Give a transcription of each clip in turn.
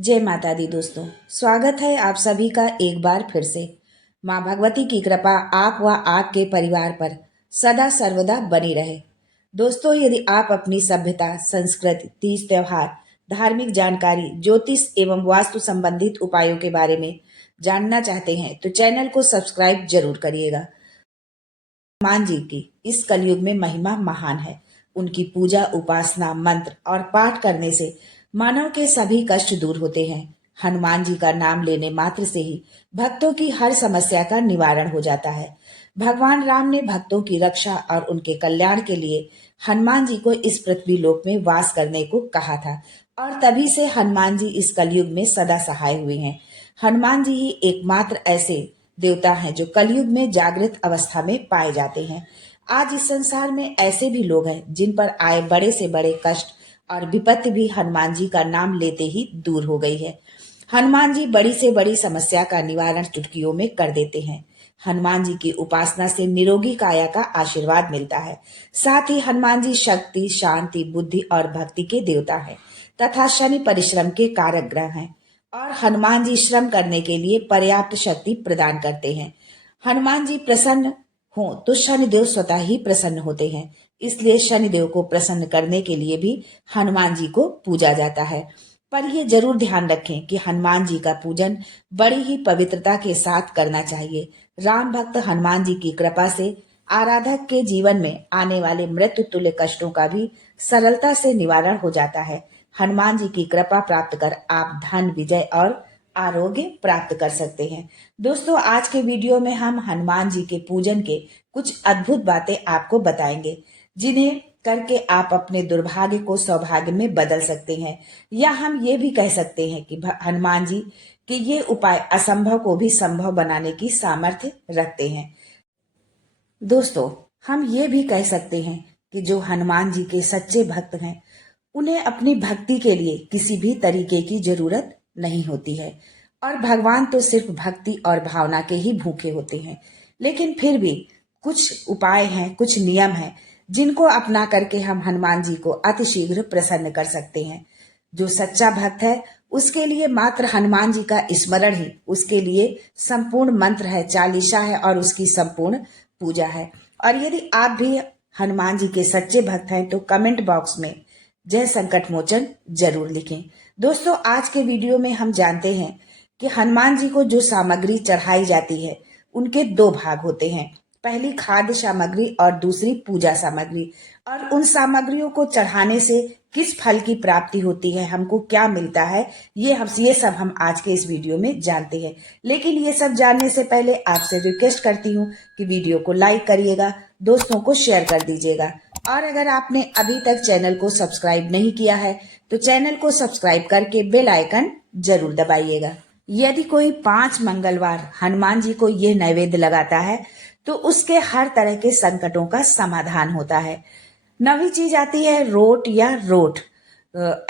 जय माता दी दोस्तों, स्वागत है आप सभी का एक बार फिर से। माँ भगवती की कृपा आप व आपके परिवार पर सदा सर्वदा बनी रहे। दोस्तों, यदि आप अपनी सभ्यता, संस्कृति, तीज त्योहार, धार्मिक जानकारी, ज्योतिष एवं वास्तु संबंधित उपायों के बारे में जानना चाहते हैं तो चैनल को सब्सक्राइब जरूर करिएगा। हनुमान जी की इस कलयुग में महिमा महान है। उनकी पूजा, उपासना, मंत्र और पाठ करने से मानव के सभी कष्ट दूर होते हैं। हनुमान जी का नाम लेने मात्र से ही भक्तों की हर समस्या का निवारण हो जाता है। भगवान राम ने भक्तों की रक्षा और उनके कल्याण के लिए हनुमान जी को इस पृथ्वी लोक में वास करने को कहा था और तभी से हनुमान जी इस कलयुग में सदा सहाय हुए हैं। हनुमान जी ही एकमात्र ऐसे देवता हैं जो कलयुग में जागृत अवस्था में पाए जाते हैं। आज इस संसार में ऐसे भी लोग हैं जिन पर आए बड़े से बड़े कष्ट और विपत्ति भी हनुमान जी का नाम लेते ही दूर हो गई है। हनुमान जी बड़ी से बड़ी समस्या का निवारण चुटकियों में कर देते हैं। हनुमान जी की उपासना से निरोगी काया का आशीर्वाद मिलता है। साथ ही हनुमान जी शक्ति, शांति, बुद्धि और भक्ति के देवता हैं तथा शनि परिश्रम के कारक ग्रह हैं और हनुमान जी श्रम करने के लिए पर्याप्त शक्ति प्रदान करते हैं। हनुमान जी प्रसन्न हो तो शनिदेव स्वतः ही प्रसन्न होते हैं। इसलिए शनिदेव को प्रसन्न करने के लिए भी हनुमान जी को पूजा जाता है। पर यह जरूर ध्यान रखें कि हनुमान जी का पूजन बड़ी ही पवित्रता के साथ करना चाहिए। राम भक्त हनुमान जी की कृपा से आराधक के जीवन में आने वाले मृत्यु तुल्य कष्टों का भी सरलता से निवारण हो जाता है। हनुमान जी की कृपा प्राप्त कर आप धन, विजय और आरोग्य प्राप्त कर सकते हैं। दोस्तों, आज के वीडियो में हम हनुमान जी के पूजन के कुछ अद्भुत बातें आपको बताएंगे जिन्हें करके आप अपने दुर्भाग्य को सौभाग्य में बदल सकते हैं। या हम ये भी कह सकते हैं कि हनुमान जी के ये उपाय असंभव को भी संभव बनाने की सामर्थ्य रखते हैं। दोस्तों, हम ये भी कह सकते हैं कि जो हनुमान जी के सच्चे भक्त हैं उन्हें अपनी भक्ति के लिए किसी भी तरीके की जरूरत नहीं होती है और भगवान तो सिर्फ भक्ति और भावना के ही भूखे होते हैं। लेकिन फिर भी कुछ उपाय हैं, कुछ नियम हैं जिनको अपना करके हम हनुमान जी को अतिशीघ्र प्रसन्न कर सकते हैं। जो सच्चा भक्त है उसके लिए मात्र हनुमान जी का स्मरण ही उसके लिए संपूर्ण मंत्र है, चालीसा है और उसकी संपूर्ण पूजा है। और यदि आप भी हनुमान जी के सच्चे भक्त हैं तो कमेंट बॉक्स में जय संकट मोचन जरूर लिखें। दोस्तों, आज के वीडियो में हम जानते हैं कि हनुमान जी को जो सामग्री चढ़ाई जाती है उनके दो भाग होते हैं। पहली खाद्य सामग्री और दूसरी पूजा सामग्री। और उन सामग्रियों को चढ़ाने से किस फल की प्राप्ति होती है, हमको क्या मिलता है, ये सब हम आज के इस वीडियो में जानते हैं। लेकिन ये सब जानने से पहले आपसे रिक्वेस्ट करती हूँ कि वीडियो को लाइक करिएगा, दोस्तों को शेयर कर दीजिएगा और अगर आपने अभी तक चैनल को सब्सक्राइब नहीं किया है तो चैनल को सब्सक्राइब करके बेल आइकन जरूर दबाइएगा। यदि कोई 5 मंगलवार हनुमान जी को ये नैवेद्य लगाता है तो उसके हर तरह के संकटों का समाधान होता है। नवी चीज आती है रोट या रोट।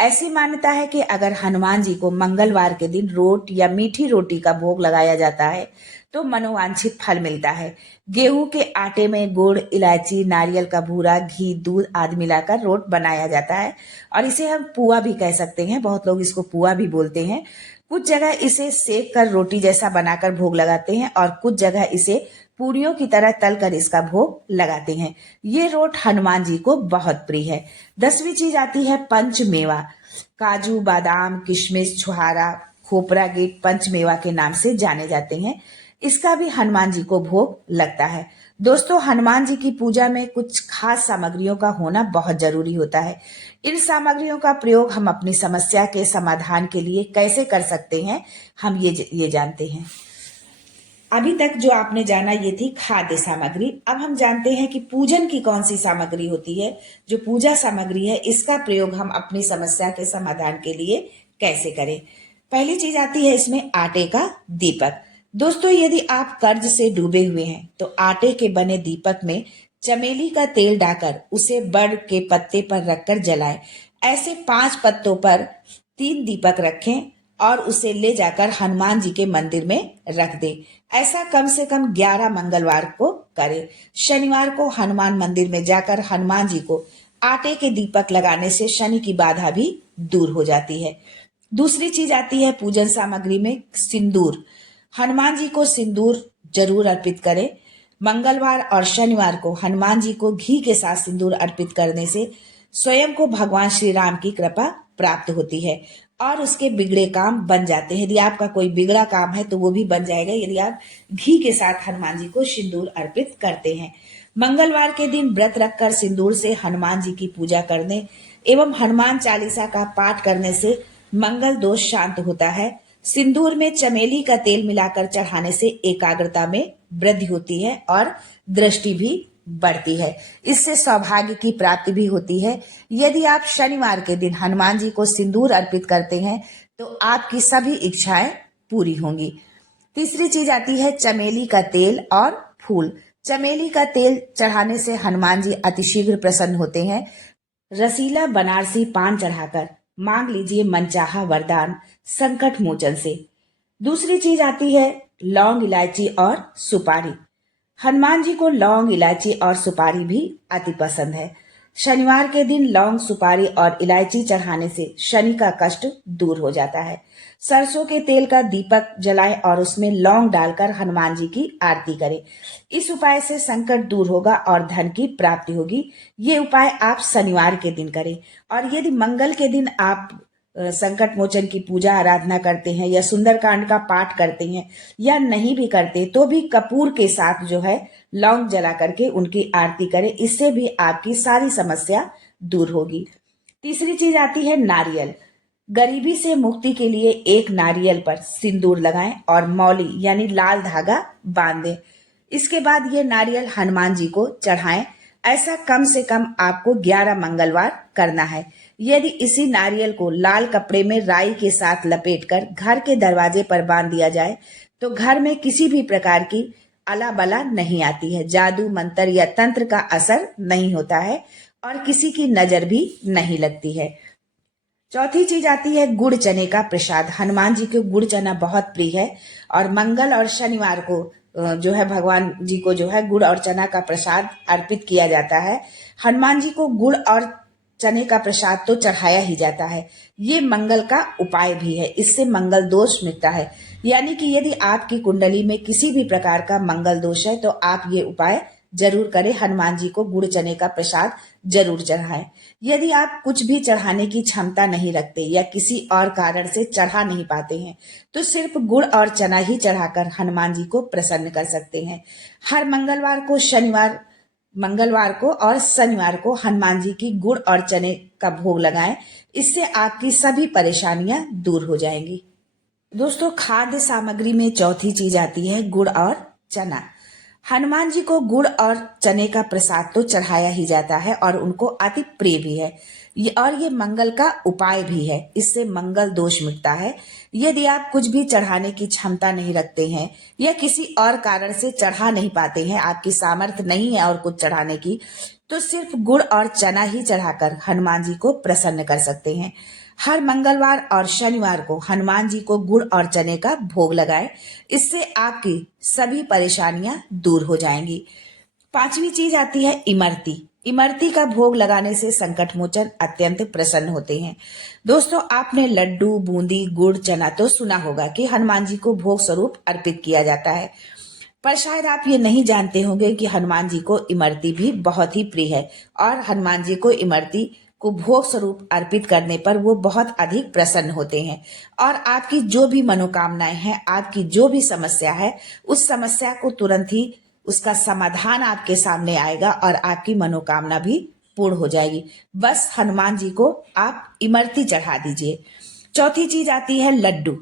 ऐसी मान्यता है कि अगर हनुमान जी को मंगलवार के दिन रोट या मीठी रोटी का भोग लगाया जाता है तो मनोवांछित फल मिलता है। गेहूं के आटे में गुड़, इलायची, नारियल का भूरा, घी, दूध आदि मिलाकर रोट बनाया जाता है और इसे हम पुआ भी कह सकते हैं। बहुत लोग इसको पुआ भी बोलते हैं। कुछ जगह इसे सेक कर रोटी जैसा बनाकर भोग लगाते हैं और कुछ जगह इसे पूरियों की तरह तल कर इसका भोग लगाते हैं। ये रोट हनुमान जी को बहुत प्रिय है। 10वीं चीज आती है पंचमेवा। काजू, बादाम, किशमिश, छुहारा, खोपरा गेट पंचमेवा के नाम से जाने जाते हैं। इसका भी हनुमान जी को भोग लगता है। दोस्तों, हनुमान जी की पूजा में कुछ खास सामग्रियों का होना बहुत जरूरी होता है। इन सामग्रियों का प्रयोग हम अपनी समस्या के समाधान के लिए कैसे कर सकते हैं, हम ये जानते हैं। अभी तक जो आपने जाना ये थी खाद्य सामग्री। अब हम जानते हैं कि पूजन की कौन सी सामग्री होती है। जो पूजा सामग्री है इसका प्रयोग हम अपनी समस्या के समाधान के लिए कैसे करें। पहली चीज आती है इसमें आटे का दीपक। दोस्तों, यदि आप कर्ज से डूबे हुए हैं तो आटे के बने दीपक में चमेली का तेल डालकर उसे बड़ के पत्ते पर रखकर जलाएं। ऐसे 5 पत्तों पर 3 दीपक रखें और उसे ले जाकर हनुमान जी के मंदिर में रख दें। ऐसा कम से कम 11 मंगलवार को करें। शनिवार को हनुमान मंदिर में जाकर हनुमान जी को आटे के दीपक लगाने से शनि की बाधा भी दूर हो जाती है। दूसरी चीज आती है पूजन सामग्री में सिंदूर। हनुमान जी को सिंदूर जरूर अर्पित करें। मंगलवार और शनिवार को हनुमान जी को घी के साथ सिंदूर अर्पित करने से स्वयं को भगवान श्री राम की कृपा प्राप्त होती है और उसके बिगड़े काम बन जाते हैं। यदि आपका कोई बिगड़ा काम है तो वो भी बन जाएगा यदि आप घी के साथ हनुमान जी को सिंदूर अर्पित करते हैं। मंगलवार के दिन व्रत रखकर सिंदूर से हनुमान जी की पूजा करने एवं हनुमान चालीसा का पाठ करने से मंगल दोष शांत होता है। सिंदूर में चमेली का तेल मिलाकर चढ़ाने से एकाग्रता में वृद्धि होती है और दृष्टि भी बढ़ती है। इससे सौभाग्य की प्राप्ति भी होती है। यदि आप शनिवार के दिन हनुमान जी को सिंदूर अर्पित करते हैं तो आपकी सभी इच्छाएं पूरी होंगी। तीसरी चीज आती है चमेली का तेल और फूल। चमेली का तेल चढ़ाने से हनुमान जी अतिशीघ्र प्रसन्न होते हैं। रसीला बनारसी पान चढ़ाकर मांग लीजिए मनचाहा वरदान संकट मोचन से। दूसरी चीज आती है लौंग, इलायची और सुपारी। हनुमान जी को लौंग, इलायची और सुपारी भी अति पसंद है। शनिवार के दिन लौंग, सुपारी और इलायची चढ़ाने से शनि का कष्ट दूर हो जाता है। सरसों के तेल का दीपक जलाएं और उसमें लौंग डालकर हनुमान जी की आरती करें। इस उपाय से संकट दूर होगा और धन की प्राप्ति होगी। ये उपाय आप शनिवार के दिन करें। और यदि मंगल के दिन आप संकट मोचन की पूजा आराधना करते हैं या सुंदरकांड का पाठ करते हैं या नहीं भी करते तो भी कपूर के साथ जो है लौंग जला करके उनकी आरती करें। इससे भी आपकी सारी समस्या दूर होगी। तीसरी चीज आती है नारियल। गरीबी से मुक्ति के लिए एक नारियल पर सिंदूर लगाएं और मौली यानी लाल धागा बांध दें। इसके बाद ये नारियल हनुमान जी को चढ़ाएं। ऐसा कम से कम आपको 11 मंगलवार करना है। यदि इसी नारियल को लाल कपड़े में राई के साथ लपेटकर घर के दरवाजे पर बांध दिया जाए तो घर में किसी भी प्रकार की अला बला नहीं आती है, जादू मंत्र या तंत्र का असर नहीं होता है और किसी की नजर भी नहीं लगती है। चौथी चीज आती है गुड़ चने का प्रसाद। हनुमान जी को गुड़ चना बहुत प्रिय है और मंगल और शनिवार को जो है भगवान जी को जो है गुड़ और चना का प्रसाद अर्पित किया जाता है। हनुमान जी को गुड़ और चने का प्रसाद तो चढ़ाया ही जाता है। ये मंगल का उपाय भी है, इससे मंगल दोष मिटता है। यानी कि यदि आपकी कुंडली में किसी भी प्रकार का मंगल दोष है तो आप ये उपाय जरूर करें। हनुमान जी को गुड़ चने का प्रसाद जरूर चढ़ाएं। यदि आप कुछ भी चढ़ाने की क्षमता नहीं रखते या किसी और कारण से चढ़ा नहीं पाते हैं तो सिर्फ गुड़ और चना ही चढ़ाकर हनुमान जी को प्रसन्न कर सकते हैं। हर मंगलवार को और शनिवार को हनुमान जी की गुड़ और चने का भोग लगाएं। इससे आपकी सभी परेशानियां दूर हो जाएंगी। दोस्तों, खाद्य सामग्री में चौथी चीज आती है गुड़ और चना। हनुमान जी को गुड़ और चने का प्रसाद तो चढ़ाया ही जाता है और उनको अति प्रिय भी है और ये मंगल का उपाय भी है। इससे मंगल दोष मिटता है। यदि आप कुछ भी चढ़ाने की क्षमता नहीं रखते हैं या किसी और कारण से चढ़ा नहीं पाते हैं, आपकी सामर्थ्य नहीं है और कुछ चढ़ाने की, तो सिर्फ गुड़ और चना ही चढ़ाकर हनुमान जी को प्रसन्न कर सकते हैं। हर मंगलवार और शनिवार को हनुमान जी को गुड़ और चने का भोग लगाएं। इससे आपकी सभी परेशानियां दूर हो जाएंगी। पांचवी चीज आती है इमरती। इमरती का भोग लगाने से संकट मोचन अत्यंत प्रसन्न होते हैं। दोस्तों, आपने लड्डू, बूंदी, गुड़, चना तो सुना होगा कि हनुमान जी को भोग स्वरूप अर्पित किया जाता है, पर शायद आप ये नहीं जानते होंगे कि हनुमान जी को इमरती भी बहुत ही प्रिय है और हनुमान जी को इमरती को भोग स्वरूप अर्पित करने पर वो बहुत अधिक प्रसन्न होते हैं और आपकी जो भी मनोकामनाएं हैं, आपकी जो भी समस्या है, उस समस्या को तुरंत ही उसका समाधान आपके सामने आएगा और आपकी मनोकामना भी पूर्ण हो जाएगी। बस हनुमान जी को आप इमरती चढ़ा दीजिए। चौथी चीज आती है लड्डू।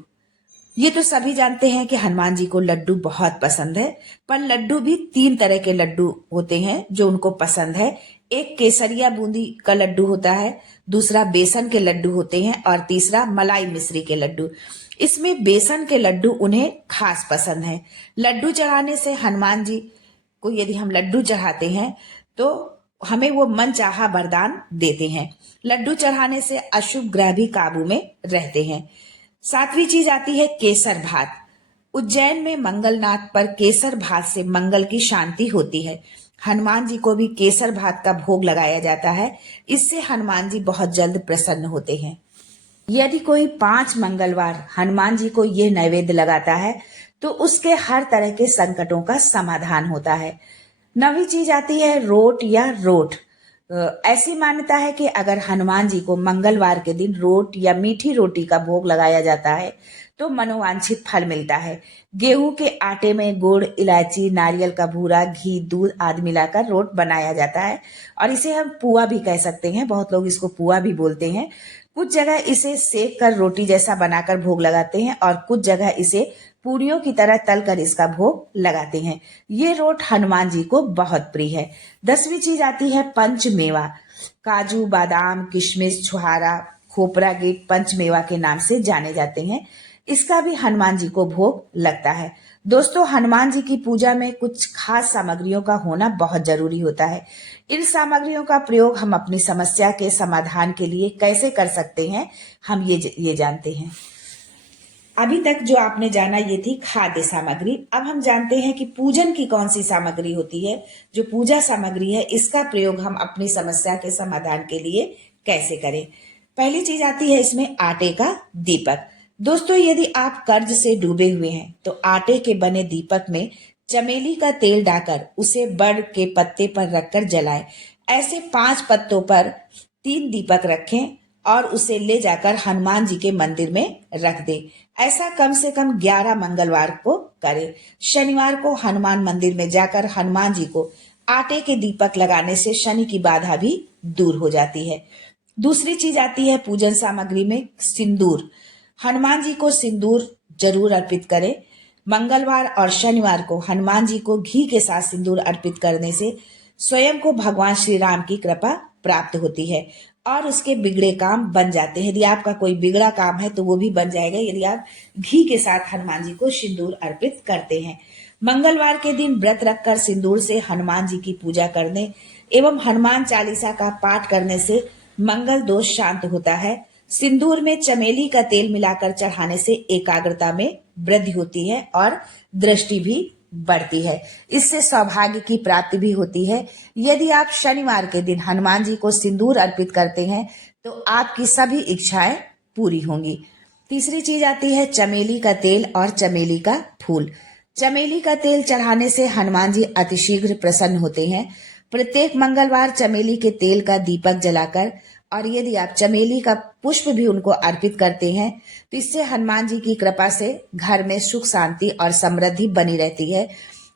ये तो सभी जानते हैं कि हनुमान जी को लड्डू बहुत पसंद है, पर लड्डू भी 3 तरह के लड्डू होते हैं जो उनको पसंद है। एक केसरिया बूंदी का लड्डू होता है, दूसरा बेसन के लड्डू होते हैं और तीसरा मलाई मिश्री के लड्डू। इसमें बेसन के लड्डू उन्हें खास पसंद है। लड्डू चढ़ाने से हनुमान जी को यदि हम लड्डू चढ़ाते हैं तो हमें वो मनचाहा वरदान देते हैं। लड्डू चढ़ाने से अशुभ ग्रह भी काबू में रहते हैं। 7वीं चीज आती है केसर भात। उज्जैन में मंगलनाथ पर केसर भात से मंगल की शांति होती है। हनुमान जी को भी केसर भात का भोग लगाया जाता है। इससे हनुमान जी बहुत जल्द प्रसन्न होते हैं। यदि कोई 5 मंगलवार हनुमान जी को ये नैवेद्य लगाता है तो उसके हर तरह के संकटों का समाधान होता है। नवी चीज आती है रोट या रोट। ऐसी मान्यता है कि अगर हनुमान जी को मंगलवार के दिन रोट या मीठी रोटी का भोग लगाया जाता है तो मनोवांछित फल मिलता है। गेहूं के आटे में गुड़, इलायची, नारियल का भूरा, घी, दूध आदि मिलाकर रोट बनाया जाता है और इसे हम पुआ भी कह सकते हैं। बहुत लोग इसको पुआ भी बोलते हैं। कुछ जगह इसे सेक कर रोटी जैसा बनाकर भोग लगाते हैं और कुछ जगह इसे पूरियों की तरह तलकर इसका भोग लगाते हैं। ये रोट हनुमान जी को बहुत प्रिय है। 10वीं चीज आती है पंचमेवा। काजू, बादाम, किशमिश, छुहारा, खोपरा गेट पंचमेवा के नाम से जाने जाते हैं। इसका भी हनुमान जी को भोग लगता है। दोस्तों, हनुमान जी की पूजा में कुछ खास सामग्रियों का होना बहुत जरूरी होता है। इन सामग्रियों का प्रयोग हम अपनी समस्या के समाधान के लिए कैसे कर सकते हैं, हम ये जानते हैं। अभी तक जो आपने जाना ये थी खाद्य सामग्री। अब हम जानते हैं कि पूजन की कौन सी सामग्री होती है। जो पूजा सामग्री है इसका प्रयोग हम अपनी समस्या के समाधान के लिए कैसे करें। पहली चीज आती है इसमें आटे का दीपक। दोस्तों, यदि आप कर्ज से डूबे हुए हैं तो आटे के बने दीपक में चमेली का तेल डालकर उसे बड़ के पत्ते पर रखकर जलाएं। ऐसे 5 पत्तों पर 3 दीपक रखें और उसे ले जाकर हनुमान जी के मंदिर में रख दे। ऐसा कम से कम 11 मंगलवार को करें। शनिवार को हनुमान मंदिर में जाकर हनुमान जी को आटे के दीपक लगाने से शनि की बाधा भी दूर हो जाती है। दूसरी चीज आती है पूजन सामग्री में सिंदूर। हनुमान जी को सिंदूर जरूर अर्पित करें। मंगलवार और शनिवार को हनुमान जी को घी के साथ सिंदूर अर्पित करने से स्वयं को भगवान श्री राम की कृपा प्राप्त होती है और उसके बिगड़े काम बन जाते हैं। यदि आपका कोई बिगड़ा काम है तो वो भी बन जाएगा यदि आप घी के साथ हनुमान जी को सिंदूर अर्पित करते हैं। मंगलवार के दिन व्रत रखकर सिंदूर से हनुमान जी की पूजा करने एवं हनुमान चालीसा का पाठ करने से मंगल दोष शांत होता है। सिंदूर में चमेली का तेल मिलाकर चढ़ाने से एकाग्रता में वृद्धि होती है और दृष्टि भी बढ़ती है। इससे सौभाग्य की प्राप्ति भी होती है। यदि आप शनिवार के दिन हनुमान जी को सिंदूर अर्पित करते हैं तो आपकी सभी इच्छाएं पूरी होंगी। तीसरी चीज आती है चमेली का तेल और चमेली का फूल। चमेली का तेल चढ़ाने से हनुमान जी अतिशीघ्र प्रसन्न होते हैं। प्रत्येक मंगलवार चमेली के तेल का दीपक जलाकर और यदि आप चमेली का पुष्प भी उनको अर्पित करते हैं तो इससे हनुमान जी की कृपा से घर में सुख, शांति और समृद्धि बनी रहती है।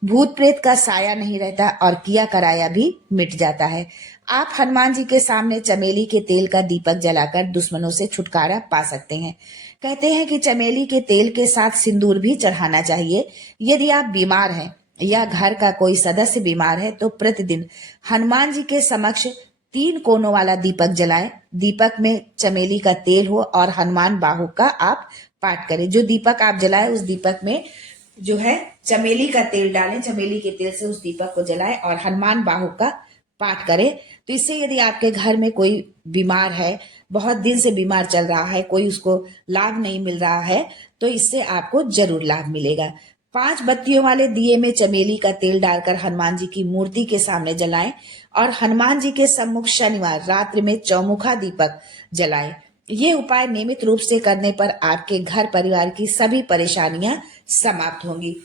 भूत प्रेत का साया नहीं रहता और किया कराया भी मिट जाता है। आप हनुमान जी के सामने चमेली के तेल का दीपक जलाकर दुश्मनों से छुटकारा पा सकते हैं। कहते हैं कि चमेली के तेल के साथ सिंदूर भी चढ़ाना चाहिए। यदि आप बीमार हैं या घर का कोई सदस्य बीमार है तो प्रतिदिन हनुमान जी के समक्ष 3 कोनों वाला दीपक जलाएं। दीपक में चमेली का तेल हो और हनुमान बाहु का आप पाठ करें। जो दीपक आप जलाएं उस दीपक में जो है चमेली का तेल डालें। चमेली के तेल से उस दीपक को जलाएं और हनुमान बाहु का पाठ करें। तो इससे यदि आपके घर में कोई बीमार है, बहुत दिन से बीमार चल रहा है, कोई उसको लाभ नहीं मिल रहा है, तो इससे आपको जरूर लाभ मिलेगा। 5 बत्तियों वाले दिए में चमेली का तेल डालकर हनुमान जी की मूर्ति के सामने जलाएं और हनुमान जी के सम्मुख शनिवार रात्रि में चौमुखा दीपक जलाएं। ये उपाय नियमित रूप से करने पर आपके घर परिवार की सभी परेशानियां समाप्त होंगी।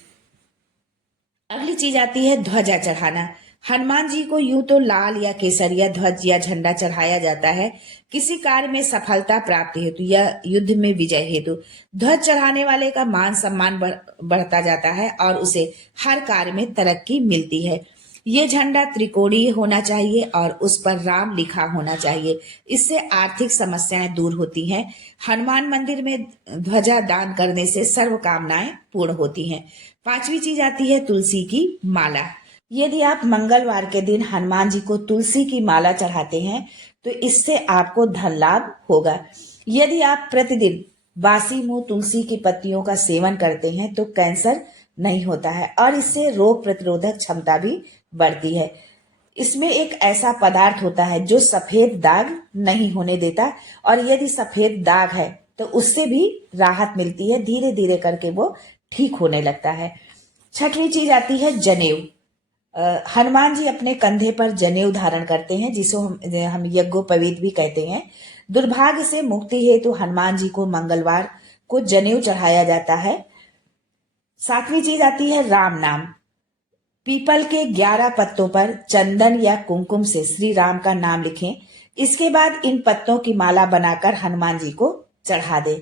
अगली चीज आती है ध्वजा चढ़ाना। हनुमान जी को यूं तो लाल या केसरिया ध्वज या झंडा चढ़ाया जाता है किसी कार्य में सफलता प्राप्ति हेतु या युद्ध में विजय हेतु। ध्वज चढ़ाने वाले का मान सम्मान बढ़ता जाता है और उसे हर कार्य में तरक्की मिलती है। ये झंडा त्रिकोणीय होना चाहिए और उस पर राम लिखा होना चाहिए। इससे आर्थिक समस्याएं दूर होती हैं। हनुमान मंदिर में ध्वजा दान करने से सर्व कामनाएं पूर्ण होती हैं। 5वीं चीज आती है तुलसी की माला। यदि आप मंगलवार के दिन हनुमान जी को तुलसी की माला चढ़ाते हैं तो इससे आपको धन लाभ होगा। यदि आप प्रतिदिन बासी मुंह तुलसी की पत्तियों का सेवन करते हैं तो कैंसर नहीं होता है और इससे रोग प्रतिरोधक क्षमता भी बढ़ती है। इसमें एक ऐसा पदार्थ होता है जो सफेद दाग नहीं होने देता और यदि सफेद दाग है तो उससे भी राहत मिलती है। धीरे धीरे करके वो ठीक होने लगता है। 6वीं चीज आती है जनेऊ। हनुमान जी अपने कंधे पर जनेऊ धारण करते हैं जिसको हम यज्ञोपवीत भी कहते हैं। दुर्भाग्य से मुक्ति हेतु हनुमान जी को मंगलवार को जनेऊ चढ़ाया जाता है। 7वीं चीज आती है राम नाम। पीपल के 11 पत्तों पर चंदन या कुमकुम से श्री राम का नाम लिखें। इसके बाद इन पत्तों की माला बनाकर हनुमान जी को चढ़ा दें।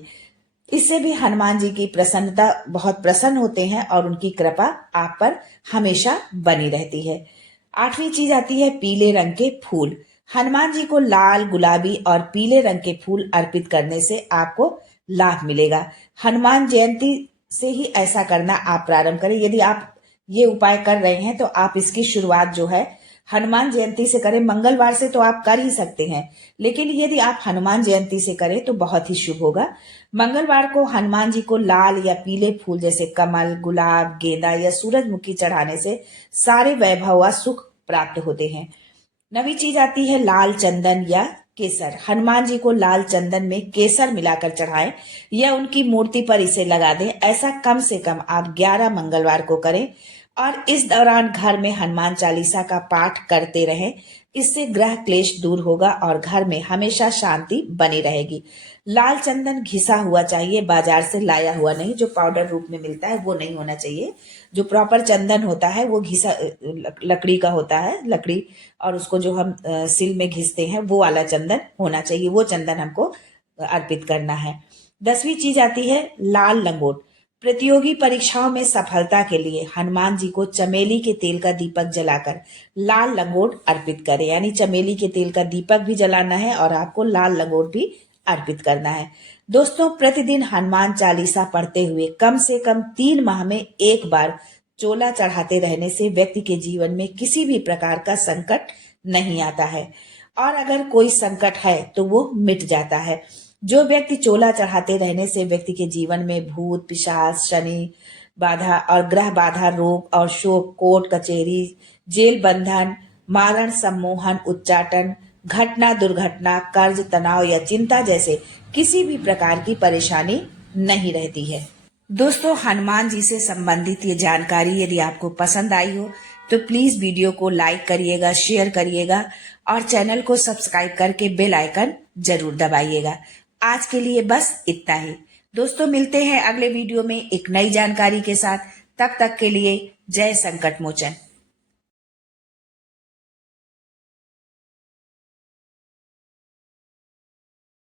इससे भी हनुमान जी की प्रसन्नता, बहुत प्रसन्न होते हैं और उनकी कृपा आप पर हमेशा बनी रहती है। 8वीं चीज आती है पीले रंग के फूल। हनुमान जी को लाल, गुलाबी और पीले रंग के फूल अर्पित करने से आपको लाभ मिलेगा। हनुमान जयंती से ही ऐसा करना आप प्रारंभ करें। यदि आप ये उपाय कर रहे हैं तो आप इसकी शुरुआत जो है हनुमान जयंती से करें। मंगलवार से तो आप कर ही सकते हैं, लेकिन यदि आप हनुमान जयंती से करें तो बहुत ही शुभ होगा। मंगलवार को हनुमान जी को लाल या पीले फूल जैसे कमल, गुलाब, गेंदा या सूरजमुखी चढ़ाने से सारे वैभव व सुख प्राप्त होते हैं। 9वीं चीज आती है लाल चंदन या केसर। हनुमान जी को लाल चंदन में केसर मिलाकर चढ़ाएं या उनकी मूर्ति पर इसे लगा दें। ऐसा कम से कम आप 11 मंगलवार को करें और इस दौरान घर में हनुमान चालीसा का पाठ करते रहें। इससे ग्रह क्लेश दूर होगा और घर में हमेशा शांति बनी रहेगी। लाल चंदन घिसा हुआ चाहिए, बाजार से लाया हुआ नहीं। जो पाउडर रूप में मिलता है वो नहीं होना चाहिए। जो प्रॉपर चंदन होता है वो घिसा लकड़ी का होता है, लकड़ी, और उसको जो हम सिल में घिसते हैं वो वाला चंदन होना चाहिए। वो चंदन हमको अर्पित करना है। 10वीं चीज आती है लाल लंगोट। प्रतियोगी परीक्षाओं में सफलता के लिए हनुमान जी को चमेली के तेल का दीपक जलाकर लाल लंगोट अर्पित करें। यानी चमेली के तेल का दीपक भी जलाना है और आपको लाल लंगोट भी अर्पित करना है। दोस्तों, प्रतिदिन हनुमान चालीसा पढ़ते हुए कम से कम 3 माह में एक बार चोला चढ़ाते रहने से व्यक्ति के जीवन में किसी भी प्रकार का संकट नहीं आता है, और अगर कोई संकट है तो वो मिट जाता है। जो व्यक्ति चोला चढ़ाते रहने से व्यक्ति के जीवन में भूत, पिशाच, शनि बाधा और ग्रह बाधा, रोग और शोक, कोर्ट कचहरी, जेल बंधन, मारण, सम्मोहन, उच्चाटन, घटना, दुर्घटना, कर्ज, तनाव या चिंता जैसे किसी भी प्रकार की परेशानी नहीं रहती है। दोस्तों, हनुमान जी से संबंधित ये जानकारी यदि आपको पसंद आई हो तो प्लीज वीडियो को लाइक करिएगा, शेयर करिएगा और चैनल को सब्सक्राइब करके बेल आइकन जरूर दबाइएगा। आज के लिए बस इतना ही। दोस्तों, मिलते हैं अगले वीडियो में एक नई जानकारी के साथ। तब तक के लिए जय संकट मोचन।